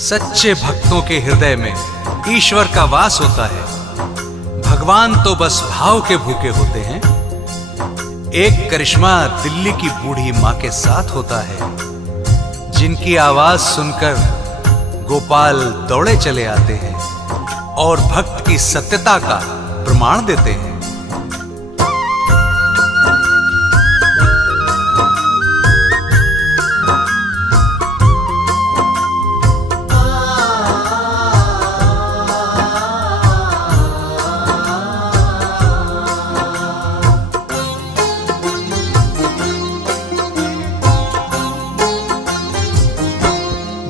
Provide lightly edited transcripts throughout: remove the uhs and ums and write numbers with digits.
सच्चे भक्तों के हृदय में ईश्वर का वास होता है। भगवान तो बस भाव के भूखे होते हैं। एक करिश्मा दिल्ली की बूढ़ी माँ के साथ होता है, जिनकी आवाज सुनकर गोपाल दौड़े चले आते हैं और भक्त की सत्यता का प्रमाण देते हैं।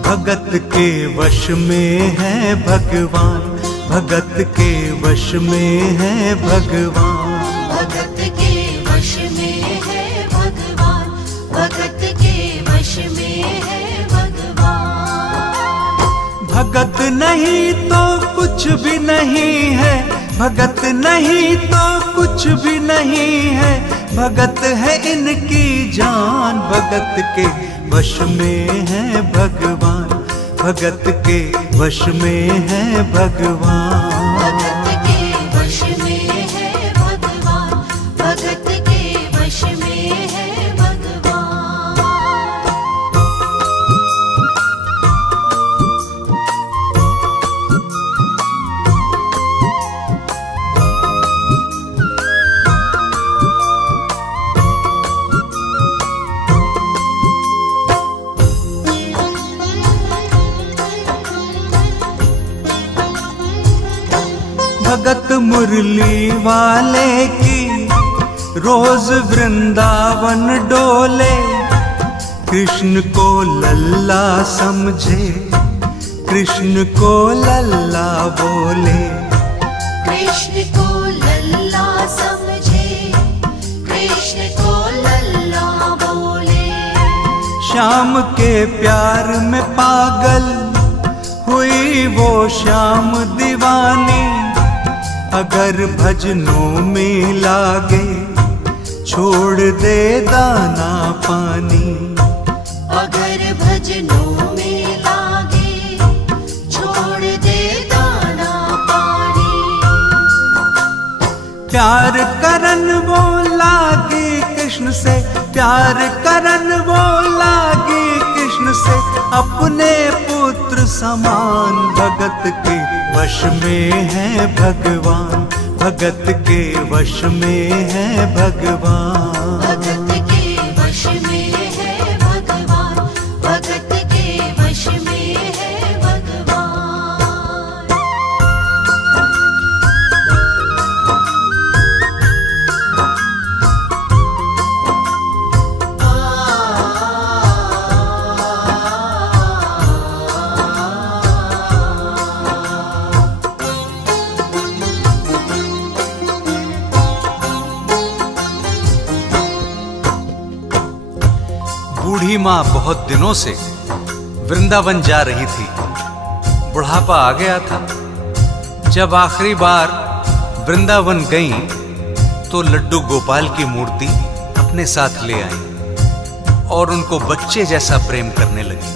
भगत के वश में है भगवान, भगत के वश में है भगवान, भगत के वश में है भगवान, भगत के वश में है भगवान। भगत नहीं तो कुछ भी नहीं है, भगत नहीं तो कुछ भी नहीं है, भगत है इनकी जान। भगत के वश में है भगवान, भगत के वश में है भगवान, भगत के वश में है भगवान, भगत के वश में है भगवान। भगत मुरली वाले की रोज वृंदावन डोले, कृष्ण को लल्ला समझे, कृष्ण को लल्ला बोले, कृष्ण को लल्ला समझे, कृष्ण को लल्ला बोले। श्याम के प्यार में पागल हुई वो श्याम दीवानी, अगर भजनों में लागे छोड़ दे दाना पानी, अगर भजनों में लागे छोड़ दे दाना पानी। प्यार करन वो लागे कृष्ण से, प्यार करन वो लागे कृष्ण से, अपने पुत्र समान। भगत के वश में है भगवान, भगत के वश में है भगवान, भगत के वश में है भगवान, भगत के वश में है भगवान। बूढ़ी माँ बहुत दिनों से वृंदावन जा रही थी। बुढ़ापा आ गया था। जब आखिरी बार वृंदावन गईं, तो लड्डू गोपाल की मूर्ति अपने साथ ले आई और उनको बच्चे जैसा प्रेम करने लगी।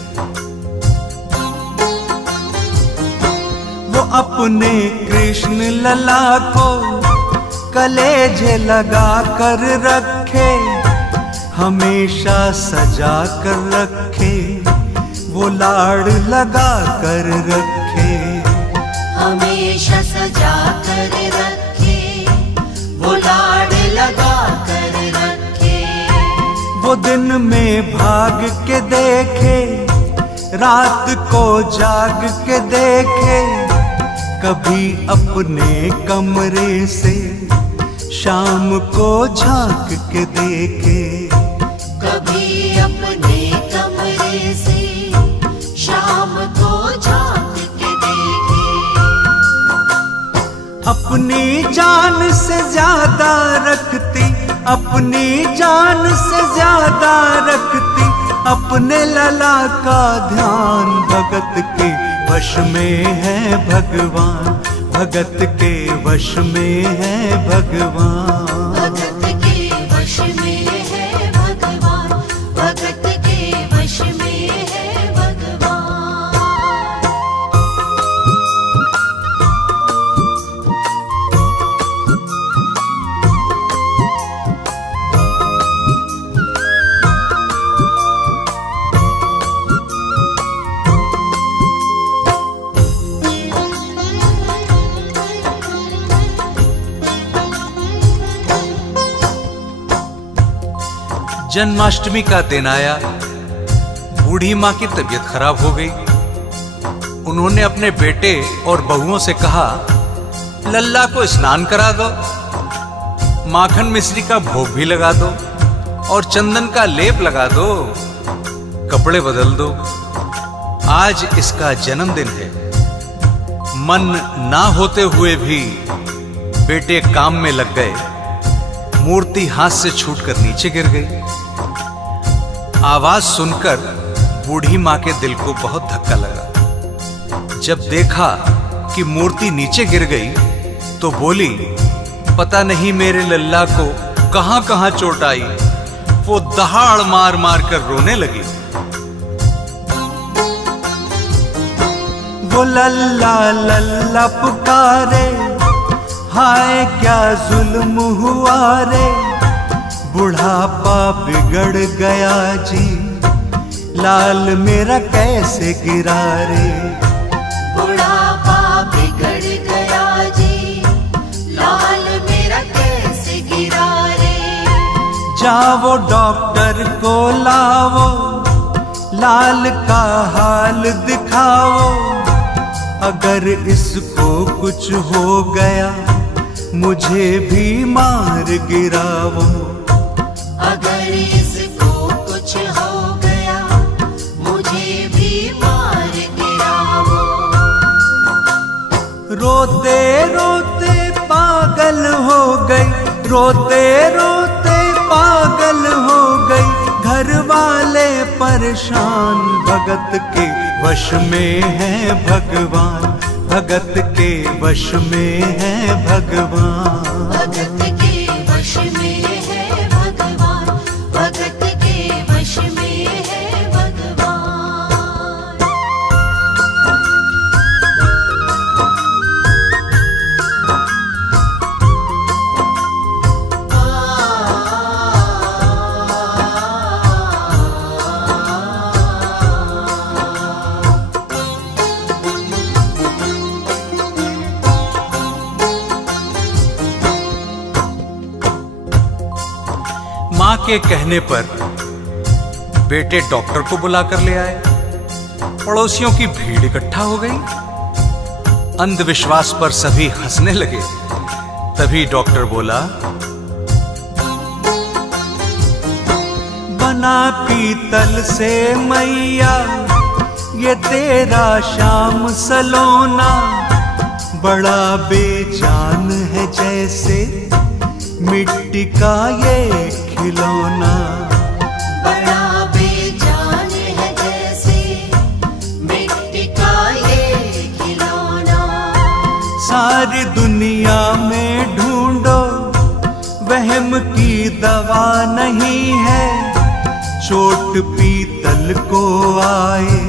वो अपने कृष्ण लला को कलेजे लगा कर रखे, हमेशा सजा कर रखे, वो लाड़ लगा कर रखे, हमेशा सजा कर रखे, वो लाड़ लगा कर रखे। वो दिन में भाग के देखे, रात को जाग के देखे, कभी अपने कमरे से शाम को झांक के देखे, कभी अपने कमरे से शाम को झांक के देखे। अपनी जान से ज्यादा रखती, अपनी जान से ज्यादा रखती, अपने लला का ध्यान। भगत के वश में है भगवान, भगत के वश में है भगवान, भगत के वश में है भगवान, भगत के वश में है भगवान। जन्माष्टमी का दिन आया। बूढ़ी माँ की तबीयत खराब हो गई। उन्होंने अपने बेटे और बहुओं से कहा, लल्ला को स्नान करा दो, माखन मिश्री का भोग भी लगा दो और चंदन का लेप लगा दो, कपड़े बदल दो। आज इसका जन्मदिन है। मन ना होते हुए भी बेटे काम में लग गए। मूर्ति हाथ से छूटकर नीचे गिर गई। आवाज सुनकर बूढ़ी माँ के दिल को बहुत धक्का लगा। जब देखा कि मूर्ति नीचे गिर गई तो बोली, पता नहीं मेरे लल्ला को कहां कहां चोट आई। वो दहाड़ मार मार कर रोने लगी। वो लल्ला लल्ला पुकारे, हाय क्या जुल्म हुआ रे। बुढ़ापा बिगड़ गया जी, लाल मेरा कैसे गिरा रे। बुढ़ापा बिगड़ गया जी, लाल मेरा कैसे गिरा रे। जाओ डॉक्टर को लाओ, लाल का हाल दिखाओ। अगर इसको कुछ हो गया मुझे भी मार गिराओ। अगर इसको कुछ हो गया मुझे भी मार गिराओ। रोते रोते पागल हो गई, रोते रोते पागल हो गई। घर वाले परेशान, भगत के वश में है भगवान, भगत के वश में है भगवान। भगत के वश में है भगवान, भगत के वश में है भगवान। मां के कहने पर बेटे डॉक्टर को बुलाकर ले आए। पड़ोसियों की भीड़ इकट्ठा हो गई। अंधविश्वास पर सभी हंसने लगे। तभी डॉक्टर बोला, बना पीतल से मैया ये तेरा शाम सलोना। बड़ा बेजान है जैसे मिट्टी का ये खिलौना। बड़ा बेजान है जैसे मिट्टी का ये खिलौना। सारी दुनिया में ढूंढो वहम की दवा नहीं है। चोट पीतल को आए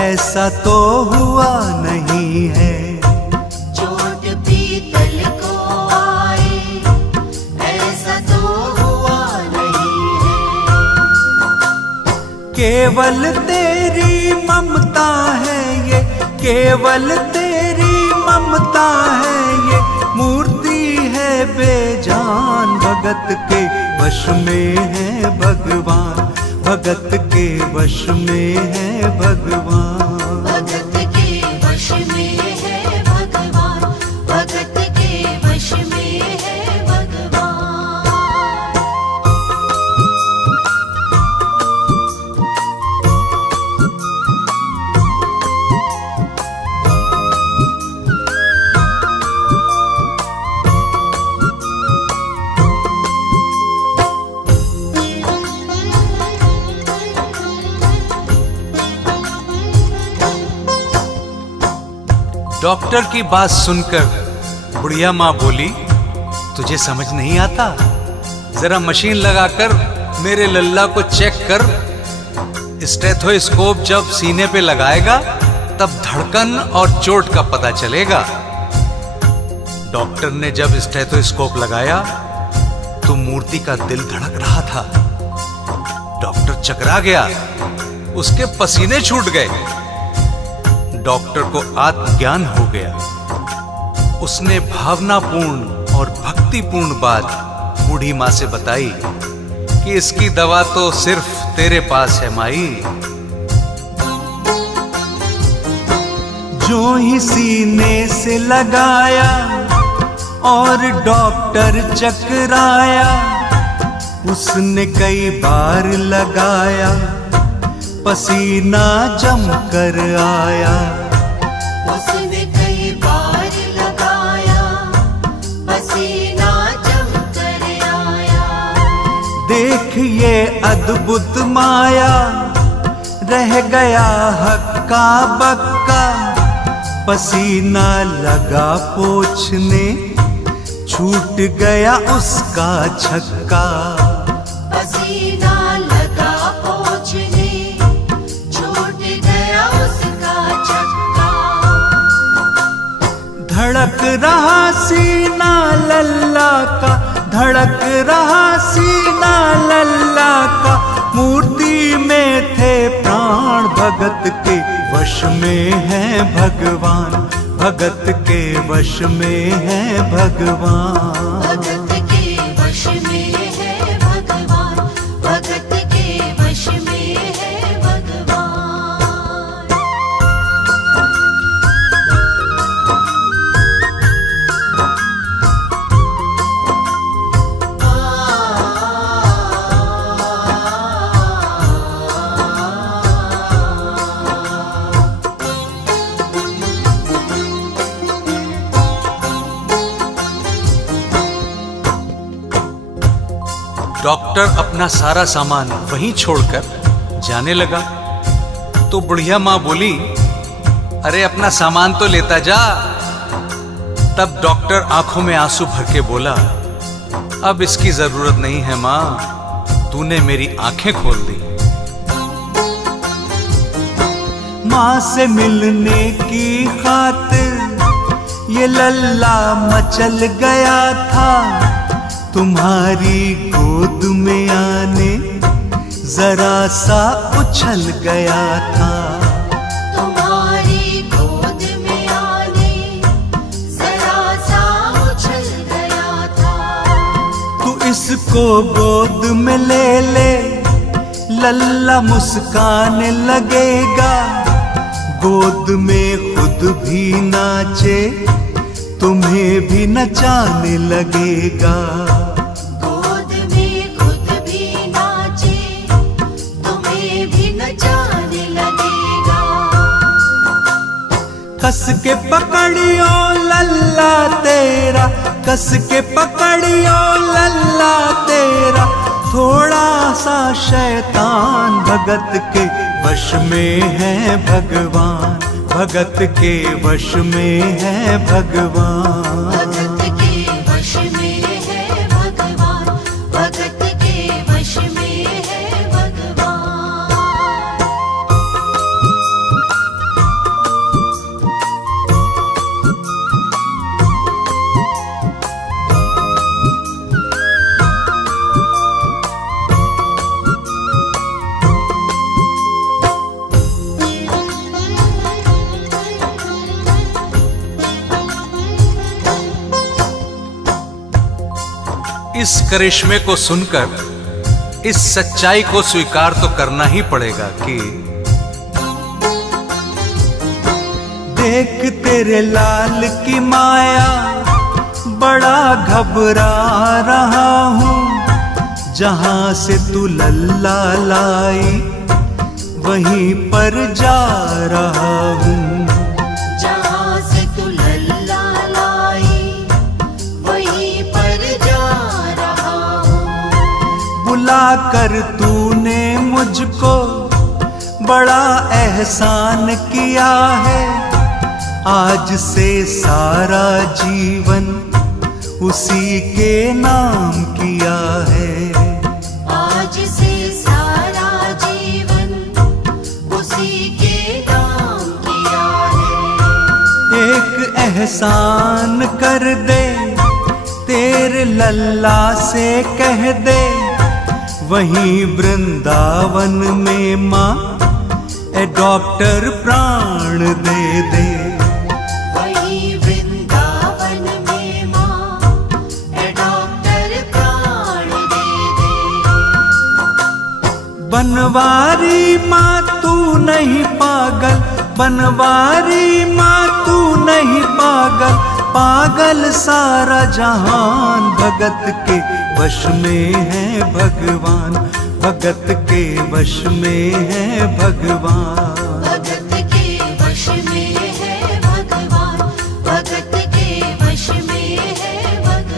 ऐसा तो हुआ नहीं है। चोट पीतल को आए ऐसा तो हुआ नहीं है। केवल तेरी ममता है ये, केवल तेरी ममता है ये। मूर्ति है बेजान, भगत के वश में है भगवान, भगत के वश में है भगवान। भगत के वश में है भगवान, भगत के वश में है भगवान। डॉक्टर की बात सुनकर बुढ़िया माँ बोली, तुझे समझ नहीं आता? जरा मशीन लगाकर मेरे लल्ला को चेक कर। स्टेथोस्कोप जब सीने पे लगाएगा तब धड़कन और चोट का पता चलेगा। डॉक्टर ने जब स्टेथोस्कोप लगाया तो मूर्ति का दिल धड़क रहा था। डॉक्टर चकरा गया, उसके पसीने छूट गए। डॉक्टर को आत्मज्ञान हो गया। उसने भावनापूर्ण और भक्तिपूर्ण बात बूढ़ी माँ से बताई कि इसकी दवा तो सिर्फ तेरे पास है माई। जो ही सीने से लगाया और डॉक्टर चकराया, उसने कई बार लगाया, पसीना जम कर आया। उसने कई बार लगाया, पसीना जम कर आया। देख ये अद्भुत माया, रह गया हक्का बक्का। पसीना लगा पोंछने, छूट गया उसका छक्का। पसीना लगा पोंछने, छूट गया उसका छक्का। धड़क रहा सीना लल्ला का, धड़क रहा सीना लल्ला का। मूर्ति में थे प्राण, भगत के वश में है भगवान, भगत के वश में है भगवान। भगत के वश में है भगवान, भगत के वश में है भगवान। डॉक्टर अपना सारा सामान वहीं छोड़कर जाने लगा तो बुढ़िया माँ बोली, अरे अपना सामान तो लेता जा। तब डॉक्टर आंखों में आंसू भर के बोला, अब इसकी जरूरत नहीं है माँ, तूने मेरी आंखें खोल दी। माँ से मिलने की खातिर ये लल्ला मचल गया था। तुम्हारी गोद में आने जरा सा उछल गया था। तुम्हारी गोद में आने जरा सा उछल गया था। तू इसको गोद में ले ले, लल्ला मुस्काने लगेगा। गोद में खुद भी नाचे, तुम्हें भी नचाने लगेगा। गोद में खुद भी नाचे, तुम्हें भी नचाने लगेगा। कस के पकड़ियो लल्ला तेरा, कस के पकड़ियो लल्ला तेरा। थोड़ा सा शैतान भगत के वश में है भगवान, भगत के वश में है भगवान। भगत के वश में है भगवान, भगत के वश में है भगवान। इस करिश्मे को सुनकर इस सच्चाई को स्वीकार तो करना ही पड़ेगा कि देख तेरे लाल की माया, बड़ा घबरा रहा हूँ। जहां से तू लल्ला लाई, वहीं पर जा रहा हूँ। जहां से तू लल्ला लाई, वहीं पर जा रहा हूँ। बुला कर तूने मुझको बड़ा एहसान किया है। आज से सारा जीवन उसी के नाम किया है। आज से सारा जीवन उसी के नाम किया है। एक एहसान कर दे, तेरे लल्ला से कह दे। वहीं वृंदावन में माँ ए डॉक्टर प्राण दे दे। वहीं वृंदावन में माँ ए डॉक्टर प्राण दे दे। बनवारी माँ तू नहीं पागल, बनवारी माँ तू नहीं पागल, पागल सारा जहान। भगत के वश में है भगवान, भगत के वश में है भगवान। भगत के वश में है भगवान, भगत के वश में है भगवान।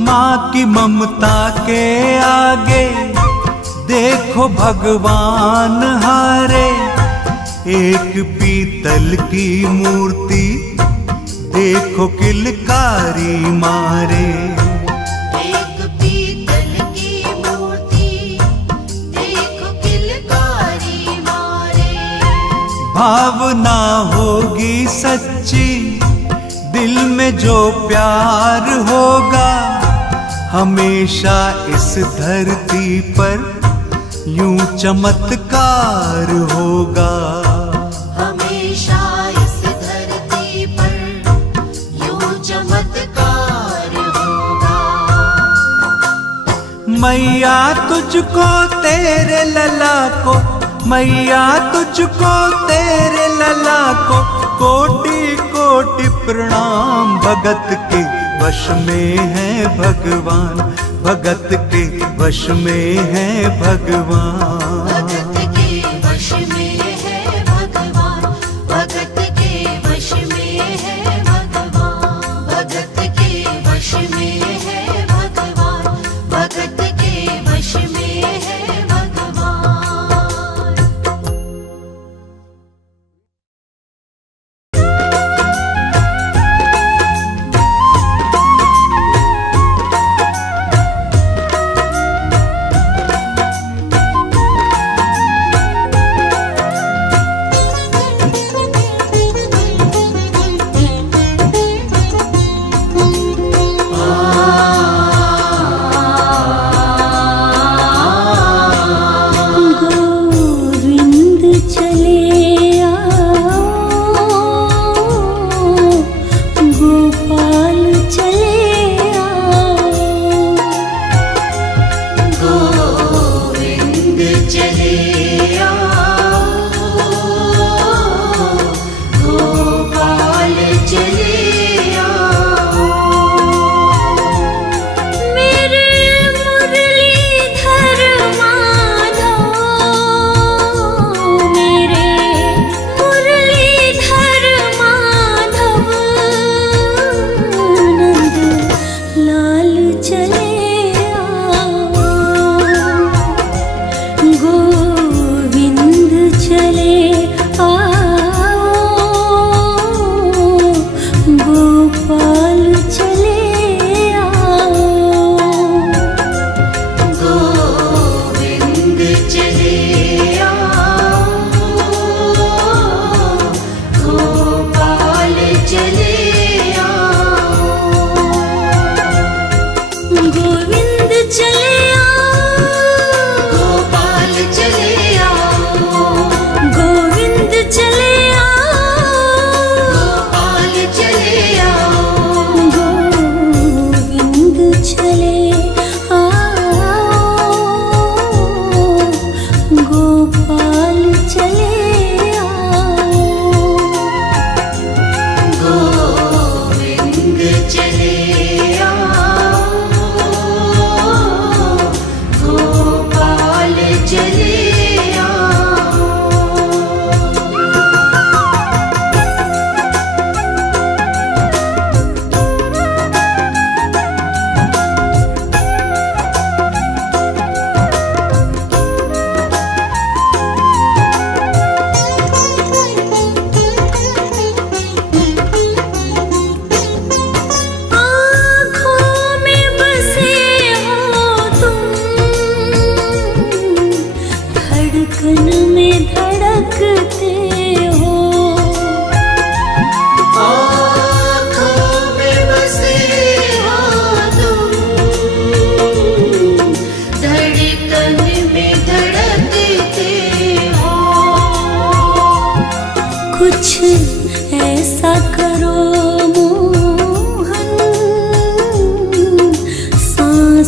माँ की ममता के आगे देखो भगवान हारे। एक पीतल की मूर्ति देखो किलकारी मारे। एक पीतल की मूर्ति देखो किलकारी मारे। भावना होगी सच्ची दिल में जो प्यार होगा, हमेशा इस धरती पर यूं चमत्कार होगा। हमेशा इस धरती पर यूं चमत्कार होगा। मैया तुझको तेरे लला को, मैया तुझको तेरे लला को कोटि कोटि प्रणाम। भगत के वश में है भगवान, भगत के वश में है भगवान। भगत के वश में है भगवान, भगत के वश में है भगवान। भगत के वश में है भगवान, भगत के वश में है भगवान।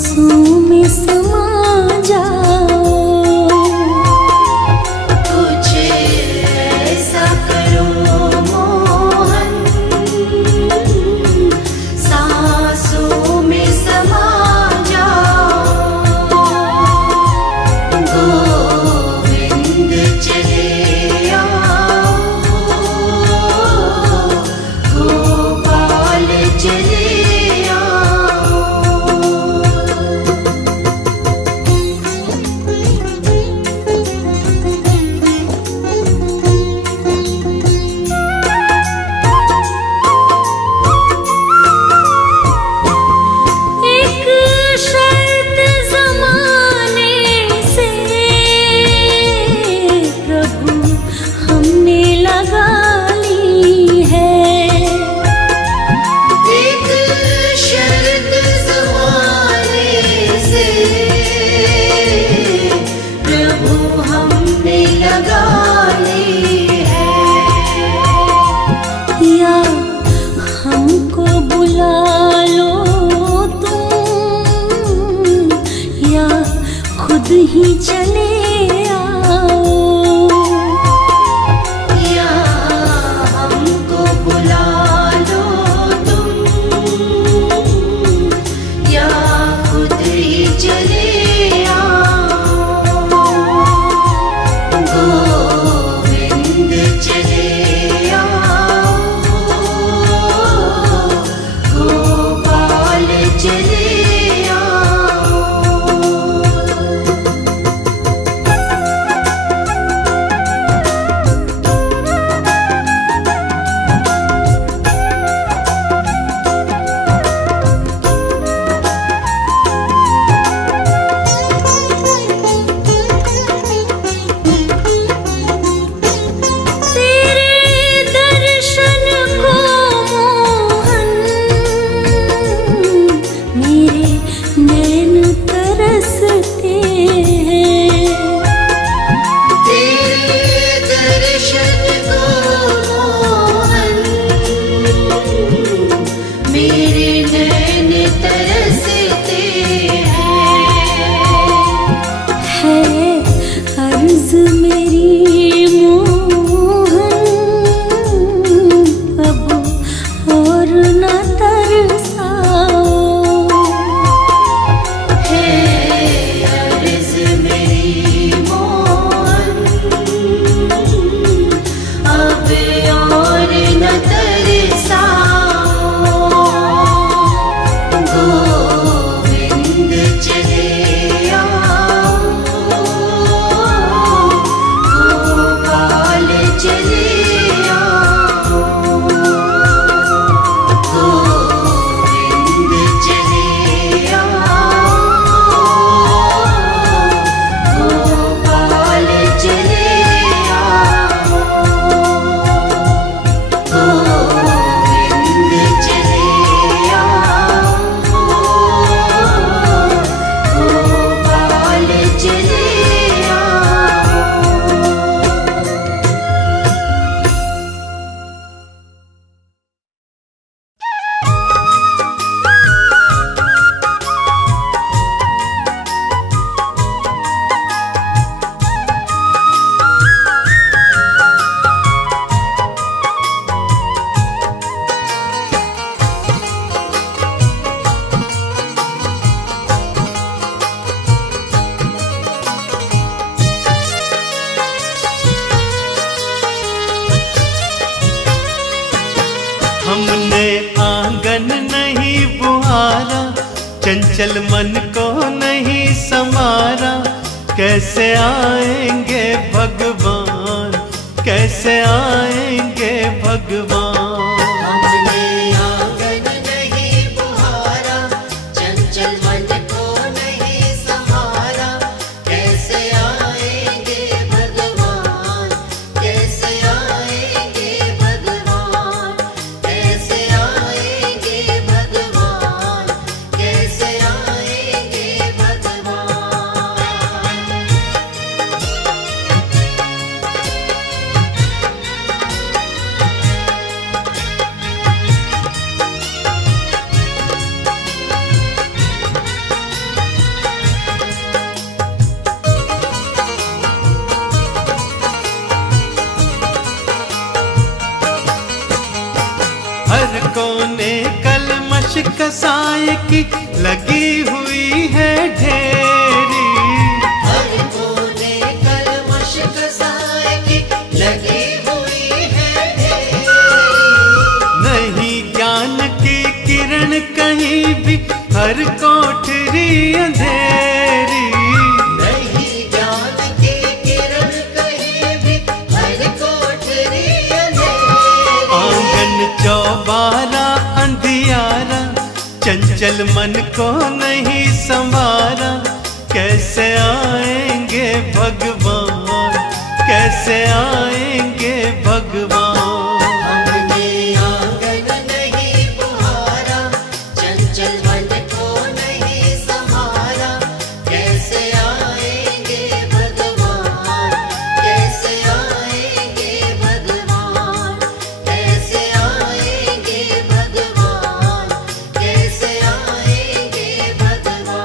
आंसू में समा जाओ, कुछ ऐसा करो मोहन, सांसों में समा जाओ। गोविंद चले आओ, गोपाल चले ही चले आओ, या हमको बुला लो तुम, या खुद ही चले आओ। गोविंद चले आओ, गोपाल चले हमने आंगन नहीं बुहारा, चंचल मन को नहीं समारा। कैसे आएंगे भगवान, कैसे आएंगे भगवान। हमने आंगन नहीं बुहारा, चंचल मन को नहीं संभारा। कैसे आएंगे भगवान, कैसे आएंगे भगवान, कैसे आएंगे भगवान, कैसे आएंगे भगवान। कसाय की लगी हुई है ढेरी। हर कोने कलमश कसाय की लगी हुई है ढेरी। नहीं ज्ञान की किरण कहीं भी, हर कोठरी अंधेरी। नहीं ज्ञान की किरण कहीं भी, हर कोठरी अंधेरी। आंगन चौबारा अंधियारा, चंचल मन को नहीं संवारा। कैसे आएंगे भगवान, कैसे आएंगे भगवान। हमने आंगन नहीं बुहारा, चंचल मन को नहीं संभारा। कैसे आएंगे भगवान, कैसे आएंगे भगवान। कैसे आएंगे भगवान, कैसे आएंगे भगवान।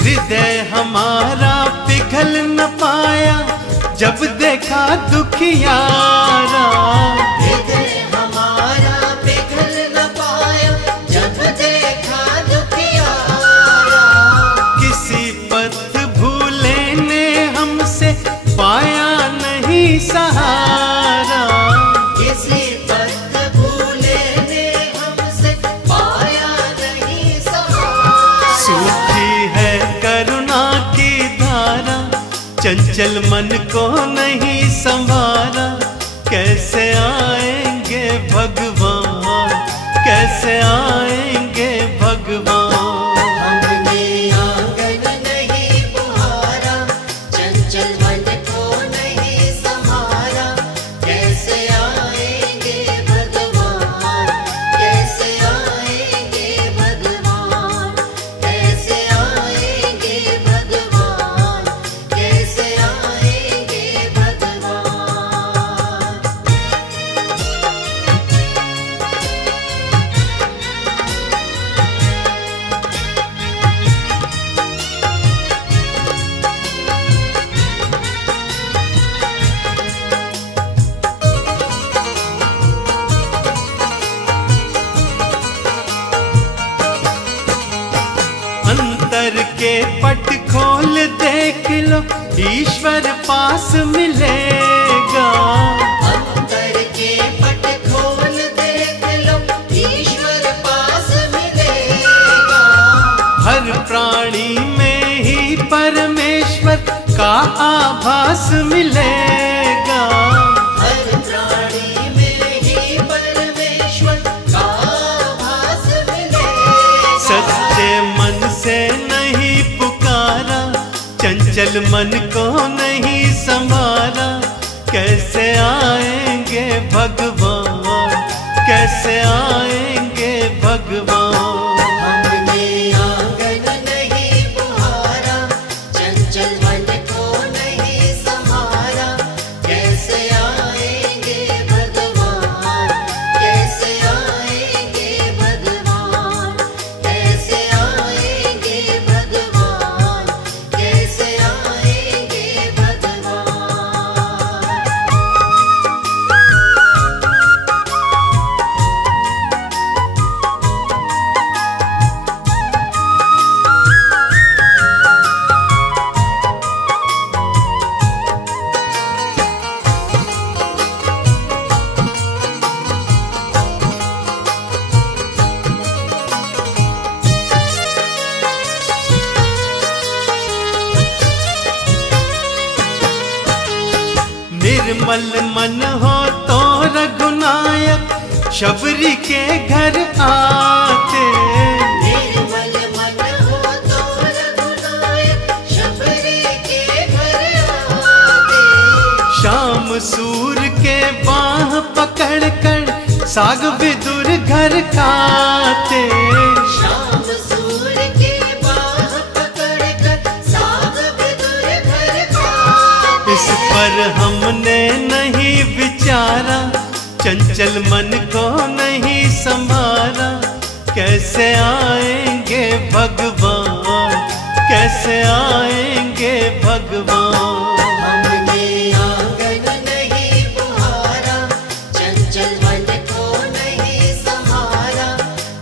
हृदय हमारा पिघल न पाया, जब देखा दुखियारा। हृदय हमारा पिघल न पाया, जब देखा दुखियारा। किसी पथ भूले ने हमसे पाया नहीं सहारा। किसी पथ भूले ने हमसे पाया नहीं सहारा। सूखी है करुणा की धारा, चंचल मन को नहीं संवारा। कैसे आएंगे भगवान, कैसे आएंगे भगवान। हमने आंगन नहीं बुहारा, चंचल मन को नहीं संभारा। कैसे आएंगे भगवान, कैसे आएंगे भगवान। कैसे आएंगे भगवान, कैसे आएंगे भगवान। अंतर के पट खोल देख लो, ईश्वर पास मिलेगा। अंतर के पट खोल देख लो, ईश्वर पास मिलेगा। हर प्राणी में ही परमेश्वर का आभास मिलेगा। हर प्राणी में ही परमेश्वर का आभास मिलेगा। सच्चे मन से नहीं पुकारा, चंचल मन को नहीं संवारा। कैसे आएंगे भगवान, कैसे आएंगे भगवान। हमने आंगन नहीं बुहारा, चंचल मन को नहीं संभारा। कैसे आएंगे भगवान, कैसे आएंगे भगवान। कैसे आएंगे भगवान, कैसे आएंगे भगवान। निर्मल मन हो तो रघुनायक, शबरी के घर आते। निर्मल मन हो तो रघुनायक, शबरी के घर आते। शाम सूर के बाह पकड़ कर साग विदुर घर खाते। शाम सूर की बाह पकड़ कर साग विदुर घर खाते। इस पर हमने नहीं विचारा, चंचल मन को नहीं संभारा। कैसे आएंगे भगवान, कैसे आएंगे भगवान। हमने आंगन नहीं बुहारा, चंचल मन को नहीं संभारा।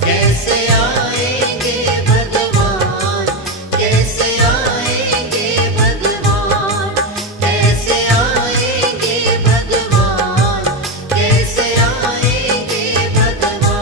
कैसे आएंगे भगवान, कैसे आएंगे भगवान, कैसे आएंगे भगवान, कैसे आएंगे भगवान।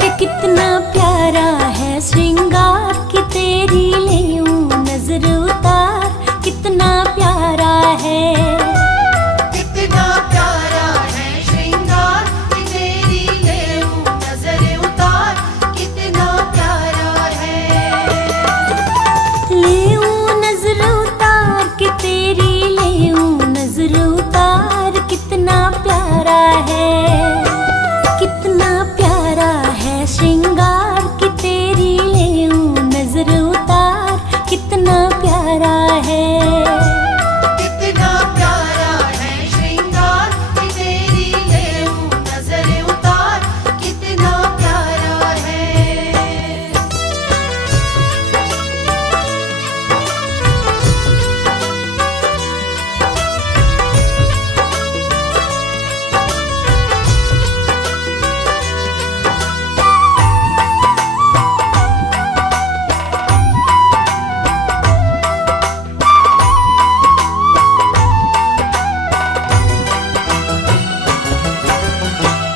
कि कितना प्यारा है श्रृंगार की तेरी लेऊं नजर उतार, कितना प्यारा है। कितना प्यारा है श्रृंगार कि तेरी लेऊं नजर उतार, कितना प्यारा है। लेऊं नजर उतार कि तेरी लेऊं नजर उतार, कितना प्यारा है। कितना प्यारा है श्रृंगार की तेरी लेऊं नजर उतार, कितना प्यारा है। कितना प्यारा है श्रृंगार कि तेरी लेऊं नजर उतार, कितना प्यारा है।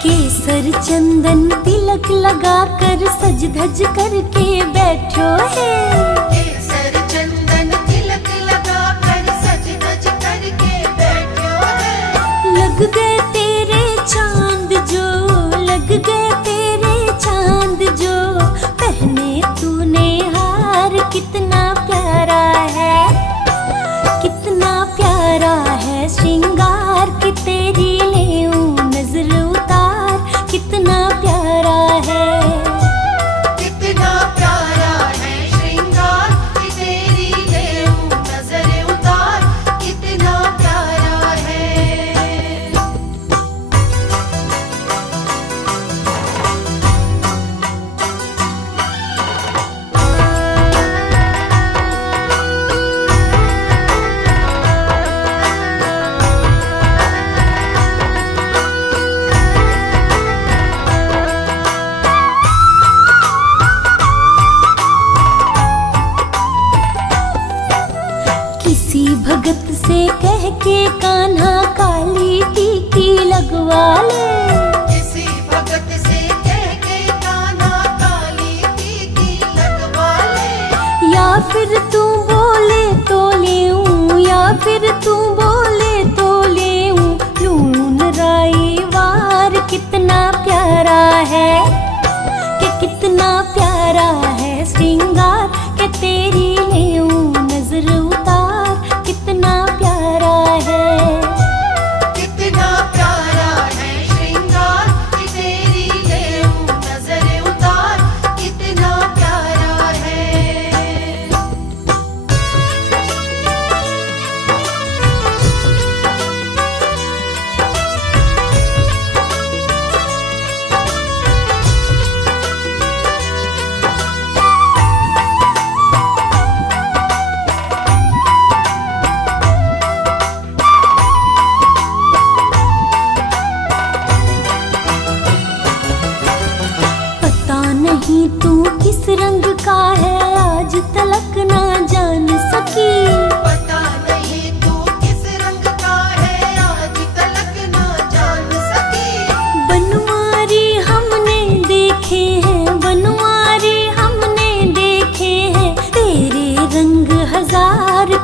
केसर चंदन तिलक लगा कर सज धज करके बैठो है। केसर चंदन तिलक लगा कर सज धज करके बैठो है। लग गए तेरे चांद जो, लग गए तेरे चांद जो, पहने तूने हार, कितना प्यारा है। कितना प्यारा है श्रृंगार की तेरी लेऊं नजर उतार, कितना प्यारा है। कितना प्यारा है श्रृंगार कि तेरी लेऊं नजर उतार, कितना प्यारा है। किसी भगत से कह के कान्हा काली टीकी लगवा ले। किसी भगत से कह के कान्हा काली टीकी लगवा ले। या फिर तू बोले तो लेऊं, या फिर तू बोले तो लेऊं लून राई वार, कितना प्यारा है। कि कितना प्यारा है श्रृंगार के तेरी लेऊं नजर उतार, कितना प्यारा है। कितना प्यारा है श्रृंगार कि तेरी लेऊं नजर उतार, कितना प्यारा है।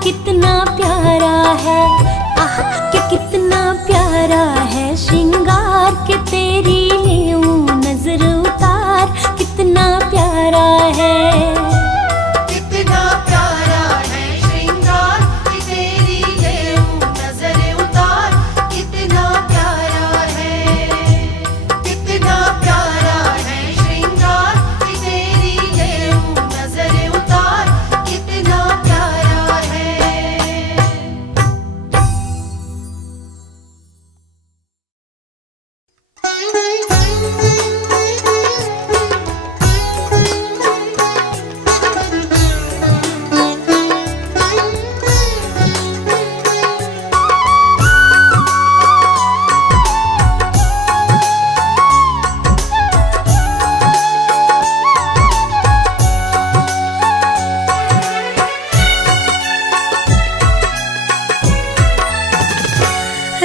कितना प्यारा है, आह के कितना प्यारा है श्रृंगार के तेरी लेऊं नजर उतार, कितना प्यारा है। कितना प्यारा है श्रृंगार कि तेरी लेऊं नजर उतार, कितना प्यारा है। कितना प्यारा है श्रृंगार कि तेरी लेऊं नजर उतार, कितना प्यारा है।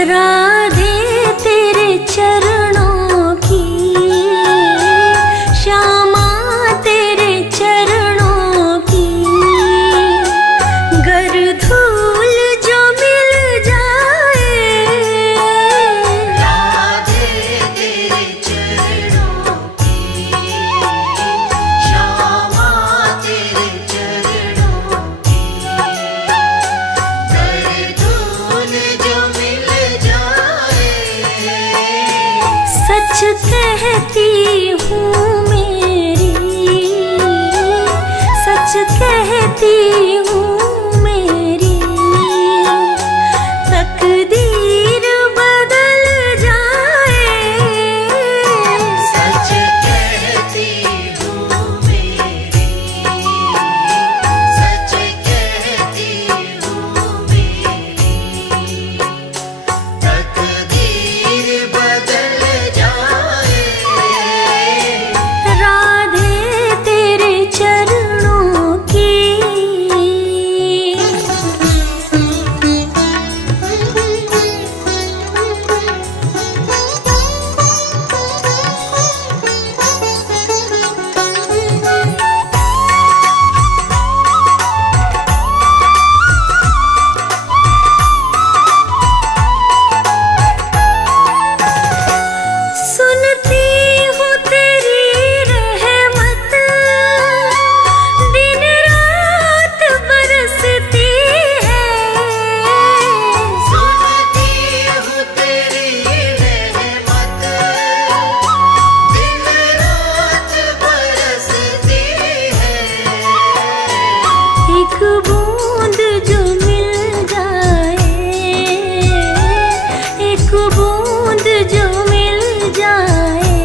राधे तेरे चरणों की, श्यामा तेरे चरणों की, गर धूल जो मिल जाए। राधे तेरे चरणों की, श्यामा तेरे चरणों की, गर धूल जो मिल जाए। सच कहती हूँ मेरी, सच कहती हूँ मेरी, तकदीर बदल जाए। सच कहती हूँ मेरी, सच कहती हूँ मेरी, तकदीर बदल जाए। राधे तेरे चरणों की। सुनती हूँ तेरी रहमत, दिन रात बरसती है। सुनती हूँ तेरी रहमत, दिन रात बरसती है। एक बूंद जो मिल जाए, एक बूंद जो मिल जाए,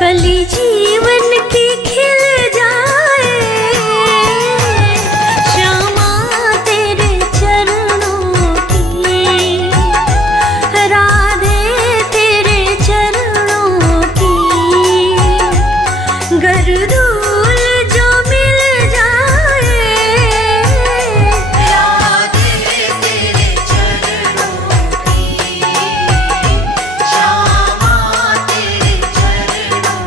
कली जीवन की खिल जाए। श्यामा तेरे चरणों की, राधे तेरे चरणों की, गर धूल जो मिल जाए। राधे तेरे चरणों की, श्यामा तेरे चरणों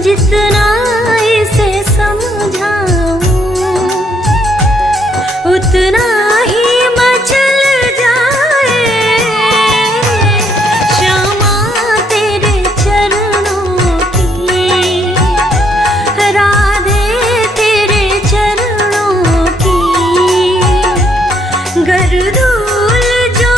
जितना इसे समझाऊं उतना ही मचल जाए। श्यामा तेरे चरणों की, राधे तेरे चरणों की, गर्दूल जो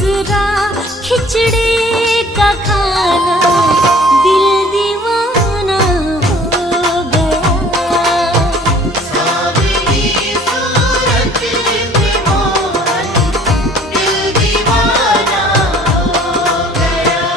दूसरा खिचड़ी का खाना, दिल दीवाना हो गया। सावली सूरत में मोहन दिल दीवाना हो गया।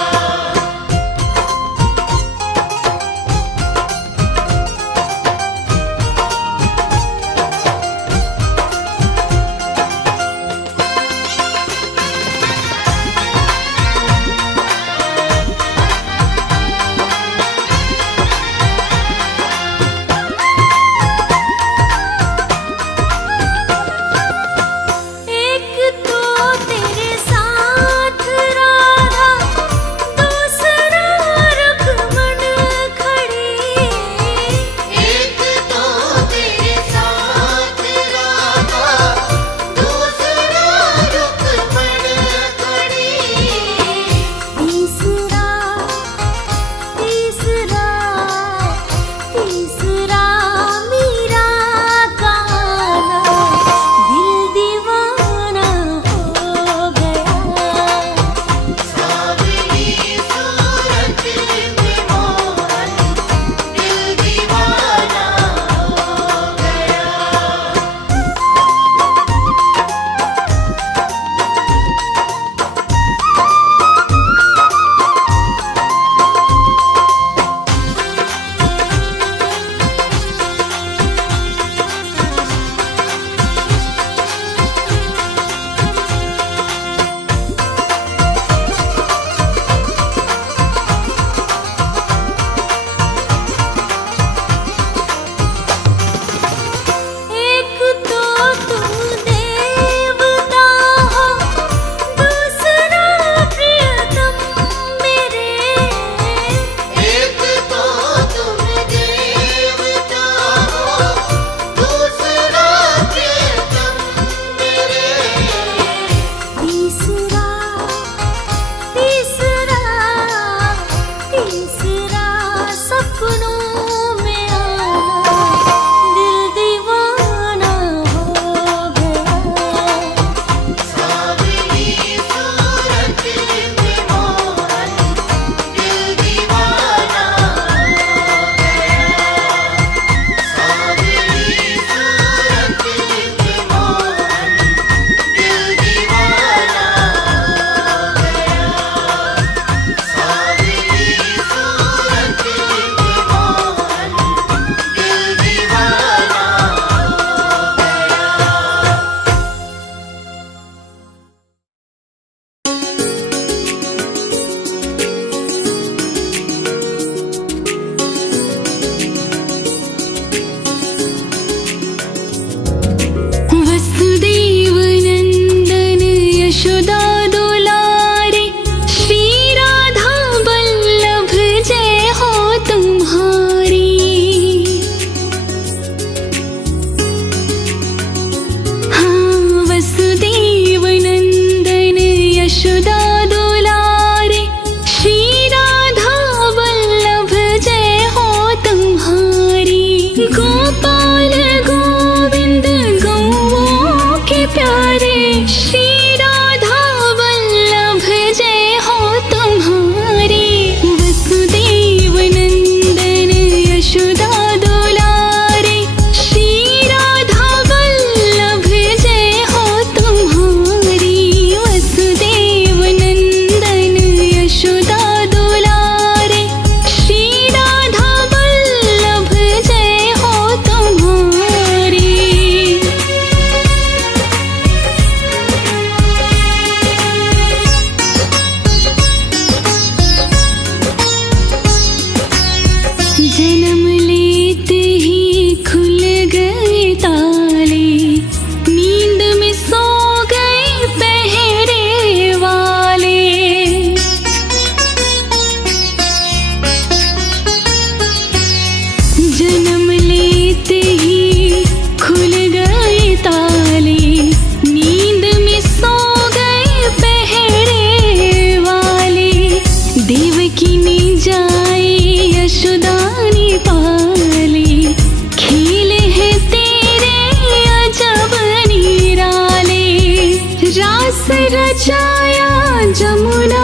बचाया जमुना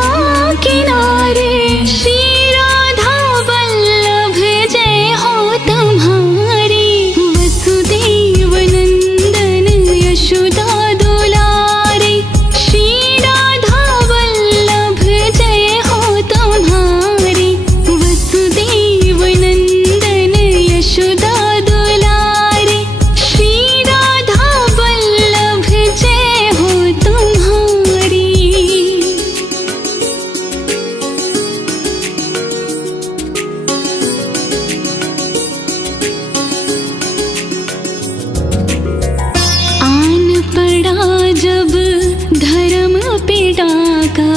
किनारे। श्री राधा वल्लभ जय हो तुम्हारी। वसुदेव नंदन यशोदा दुलारे। श्री राधा वल्लभ जय हो तुम्हारी। वसुदेव नंदन यशोदा दुलारे। श्री राधा वल्लभ जय हो तुम्हारी। आन पड़ा जब धर्म पे डाका।